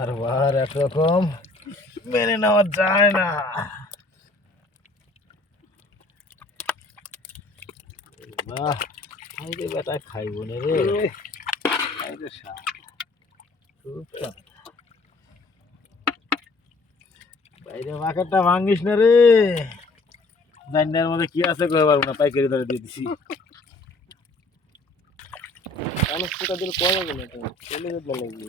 বারবার একরকম মেনে নেওয়া যায় না। বাহ খাইবে বেটা খাইব না রে। বাইরে মাকেরটা না রে। জান্নার মধ্যে কি আছে কয়ে পারব না পাইকারি ধরে দিয়ে দিছি। মানুষটা দিলে কয় যাবে চলে যেতে লাগবে।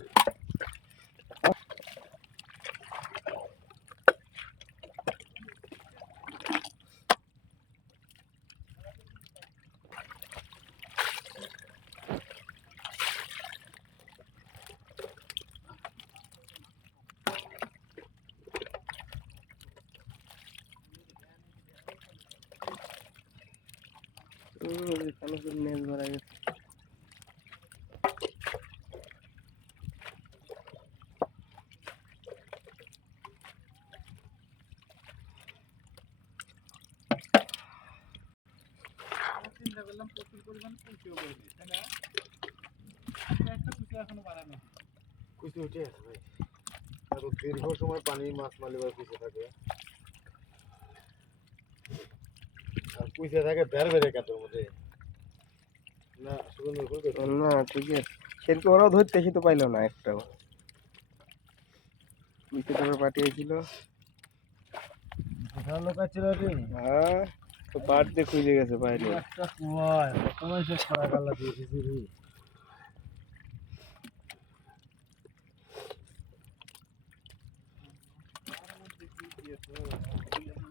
মানুষের নেল ভরা গেছে কুচি উঠে আছে ভাই আর দীর্ঘ সময় পানি মাছ মালিবার কুচে থাকে আর কুচে থাকে বের বেড়ে কাটার মধ্যে। না সুগন্ধ ফুল না ঠিক আছে। সেরকম ওরাও ধরতে তো পাইলো না একটাও। নিচে তোকে পাঠিয়েছিল। কোথাও লোক আছে রে হ্যাঁ তো বাড়তে খুঁজে গেছে বাইরে। একটা কুয়ায় তোমায় সে দিয়েছি রে। কত খালি